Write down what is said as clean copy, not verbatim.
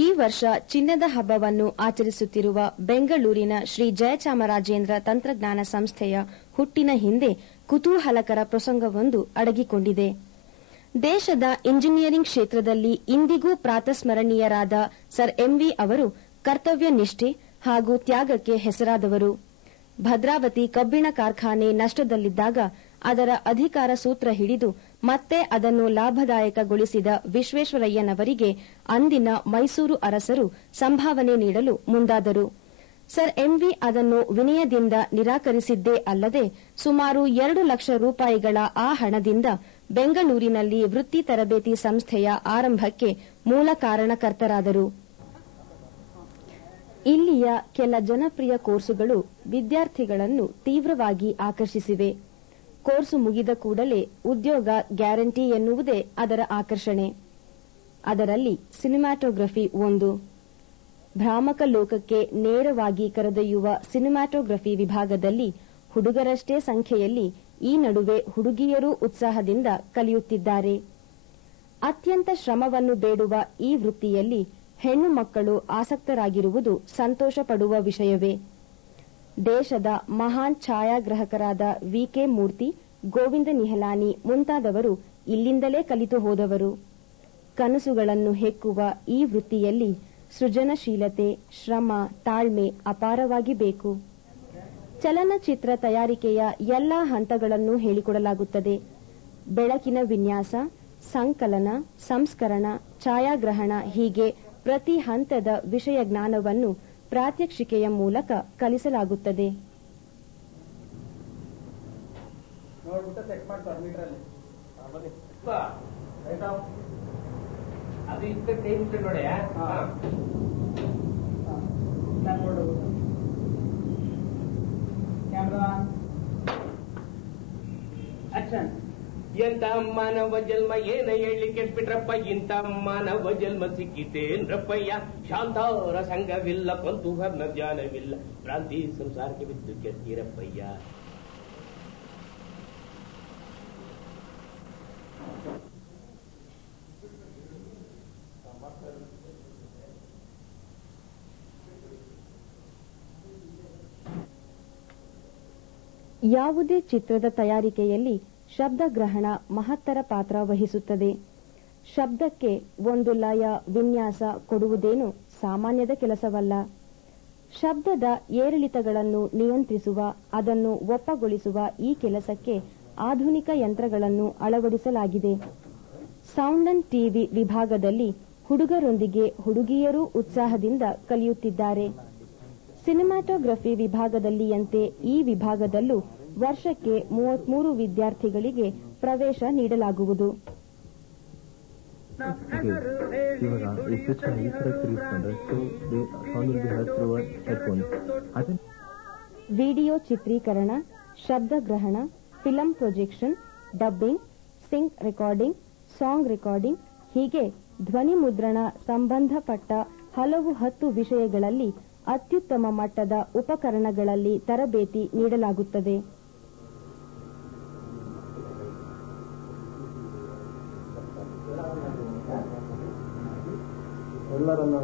ಈ ವರ್ಷ ಚಿನ್ನದ ಹಬ್ಬವನ್ನು ಆಚರಿಸುತ್ತಿರುವ ಬೆಂಗಳೂರಿನ ಶ್ರೀ ಜಯಚಾಮರಾಜೇಂದ್ರ ತಂತ್ರಜ್ಞಾನ ಸಂಸ್ಥೆಯ ಹುಟ್ಟಿನ ಹಿಂದೆ ಕುತೂಹಲಕರ ಪ್ರಸಂಗವೊಂದು ಅಡಗಿಕೊಂಡಿದೆ. ದೇಶದ ಇಂಜಿನಿಯರಿಂಗ್ ಕ್ಷೇತ್ರದಲ್ಲಿ ಇಂದಿಗೂ ಪ್ರಾತಸ್ಮರಣೀಯರಾದ ಸರ್ ಎಂವಿ ಅವರು ಕರ್ತವ್ಯ ನಿಷ್ಠೆ ಹಾಗೂ ತ್ಯಾಗಕ್ಕೆ ಹೆಸರಾದವರು. ಭದ್ರಾವತಿ ಕಬ್ಬಿಣ ಕಾರ್ಖಾನೆ ನಷ್ಟದಲ್ಲಿದ್ದಾಗ ಅದರ ಅಧಿಕಾರ ಸೂತ್ರ ಹಿಡಿದು ಮತ್ತೆ ಅದನ್ನು ಲಾಭದಾಯಕಗೊಳಿಸಿದ ವಿಶ್ವೇಶ್ವರಯ್ಯನವರಿಗೆ ಅಂದಿನ ಮೈಸೂರು ಅರಸರು ಸಂಭಾವನೆ ನೀಡಲು ಮುಂದಾದರು. ಸರ್ ಎಂವಿ ಅದನ್ನು ವಿನಯದಿಂದ ನಿರಾಕರಿಸಿದ್ದೇ ಅಲ್ಲದೆ ಸುಮಾರು 2 ಲಕ್ಷ ರೂಪಾಯಿಗಳ ಆ ಹಣದಿಂದ ಬೆಂಗಳೂರಿನಲ್ಲಿ ವೃತ್ತಿ ತರಬೇತಿ ಸಂಸ್ಥೆಯ ಆರಂಭಕ್ಕೆ ಮೂಲ ಕಾರಣಕರ್ತರಾದರು. ಇಲ್ಲಿಯ ಕೆಲ ಜನಪ್ರಿಯ ಕೋರ್ಸುಗಳು ವಿದ್ಯಾರ್ಥಿಗಳನ್ನು ತೀವ್ರವಾಗಿ ಆಕರ್ಷಿಸಿವೆ. ಕೋರ್ಸು ಮುಗಿದ ಕೂಡಲೇ ಉದ್ಯೋಗ ಗ್ಯಾರಂಟಿ ಎನ್ನುವುದೇ ಅದರ ಆಕರ್ಷಣೆ. ಅದರಲ್ಲಿ ಸಿನಿಮ್ಯಾಟೋಗ್ರಫಿ ಒಂದು. ಭ್ರಾಮಕ ಲೋಕಕ್ಕೆ ನೇರವಾಗಿ ಕರೆದೊಯ್ಯುವ ಸಿನಿಮ್ಯಾಟೋಗ್ರಫಿ ವಿಭಾಗದಲ್ಲಿ ಹುಡುಗರಷ್ಟೇ ಸಂಖ್ಯೆಯಲ್ಲಿ ಈ ನಡುವೆ ಹುಡುಗಿಯರೂ ಉತ್ಸಾಹದಿಂದ ಕಲಿಯುತ್ತಿದ್ದಾರೆ. ಅತ್ಯಂತ ಶ್ರಮವನ್ನು ಬೇಡುವ ಈ ವೃತ್ತಿಯಲ್ಲಿ ಹೆಣ್ಣು ಮಕ್ಕಳು ಆಸಕ್ತರಾಗಿರುವುದು ಸಂತೋಷ ಪಡುವ ವಿಷಯವೇ. ದೇಶದ ಮಹಾನ್ ಛಾಯಾಗ್ರಾಹಕರಾದ ವಿಕೆ ಮೂರ್ತಿ, ಗೋವಿಂದ ನಿಹಲಾನಿ ಮುಂತಾದವರು ಇಲ್ಲಿಂದಲೇ ಕಲಿತು ಹೋದವರು. ಕನಸುಗಳನ್ನು ಹೆಕ್ಕುವ ಈ ವೃತ್ತಿಯಲ್ಲಿ ಸೃಜನಶೀಲತೆ, ಶ್ರಮ, ತಾಳ್ಮೆ ಅಪಾರವಾಗಿ ಬೇಕು. ಚಲನಚಿತ್ರ ತಯಾರಿಕೆಯ ಎಲ್ಲಾ ಹಂತಗಳನ್ನು ಹೇಳಿಕೊಡಲಾಗುತ್ತದೆ. ಬೆಳಕಿನ ವಿನ್ಯಾಸ, ಸಂಕಲನ, ಸಂಸ್ಕರಣ, ಛಾಯಾಗ್ರಹಣ ಹೀಗೆ ಪ್ರತಿ ಹಂತದ ವಿಷಯ ಜ್ಞಾನವನ್ನು ಪ್ರಾತ್ಯಕ್ಷಿಕೆಯ ಮೂಲಕ ಕಲಿಸಲಾಗುತ್ತದೆ. ಎಂತ ಮಾನವ ಜನ್ಮ ಏನ ಹೇಳಲಿಕ್ಕೆ ಬಿಟ್ರಪ್ಪ, ಇಂತ ಮಾನವ ಜನ್ಮ ಸಿಕ್ಕಿತೇನ್ರಪ್ಪಯ್ಯ. ಶಾಂತಾರ ಸಂಘವಿಲ್ಲ, ಕುತೂಹಲ ಜ್ಞಾನವಿಲ್ಲ, ಭ್ರಾಂತಿ ಸಂಸಾರಕ್ಕೆ ಬಿದ್ದು ಕೆತ್ತಿರಪ್ಪಯ್ಯ. ಯಾವುದೇ ಚಿತ್ರದ ತಯಾರಿಕೆಯಲ್ಲಿ ಶಬ್ದಗ್ರಹಣ ಮಹತ್ತರ ಪಾತ್ರ ವಹಿಸುತ್ತದೆ. ಶಬ್ದಕ್ಕೆ ಒಂದು ಲಯ, ವಿನ್ಯಾಸ ಕೊಡುವುದೇನು ಸಾಮಾನ್ಯದ ಕೆಲಸವಲ್ಲ. ಶಬ್ದದ ಏರಿಳಿತಗಳನ್ನು ನಿಯಂತ್ರಿಸುವ, ಅದನ್ನು ಒಪ್ಪಗೊಳಿಸುವ ಈ ಕೆಲಸಕ್ಕೆ ಆಧುನಿಕ ಯಂತ್ರಗಳನ್ನು ಅಳವಡಿಸಲಾಗಿದೆ. ಸೌಂಡ್ ಅಂಡ್ ಟಿವಿ ವಿಭಾಗದಲ್ಲಿ ಹುಡುಗರೊಂದಿಗೆ ಹುಡುಗಿಯರೂ ಉತ್ಸಾಹದಿಂದ ಕಲಿಯುತ್ತಿದ್ದಾರೆ. ಸಿನಿಮ್ಯಾಟೋಗ್ರಫಿ ವಿಭಾಗದಲ್ಲಿಯಂತೆ ಈ ವಿಭಾಗದಲ್ಲೂ ವರ್ಷಕ್ಕೆ 33 ವಿದ್ಯಾರ್ಥಿಗಳಿಗೆ ಪ್ರವೇಶ ನೀಡಲಾಗುವುದು. ವಿಡಿಯೋ ಚಿತ್ರೀಕರಣ, ಶಬ್ದಗ್ರಹಣ, film projection, dubbing, sync recording, song recording ಹೀಗೆ ಧ್ವನಿ ಮುದ್ರಣ ಸಂಬಂಧಪಟ್ಟ ಹಲವು 10 ವಿಷಯಗಳಲ್ಲಿ ಅತ್ಯುತ್ತಮ ಮಟ್ಟದ ಉಪಕರಣಗಳಲ್ಲಿ ತರಬೇತಿ ನೀಡಲಾಗುತ್ತದೆ. ಎಲ್ಲರನ್ನು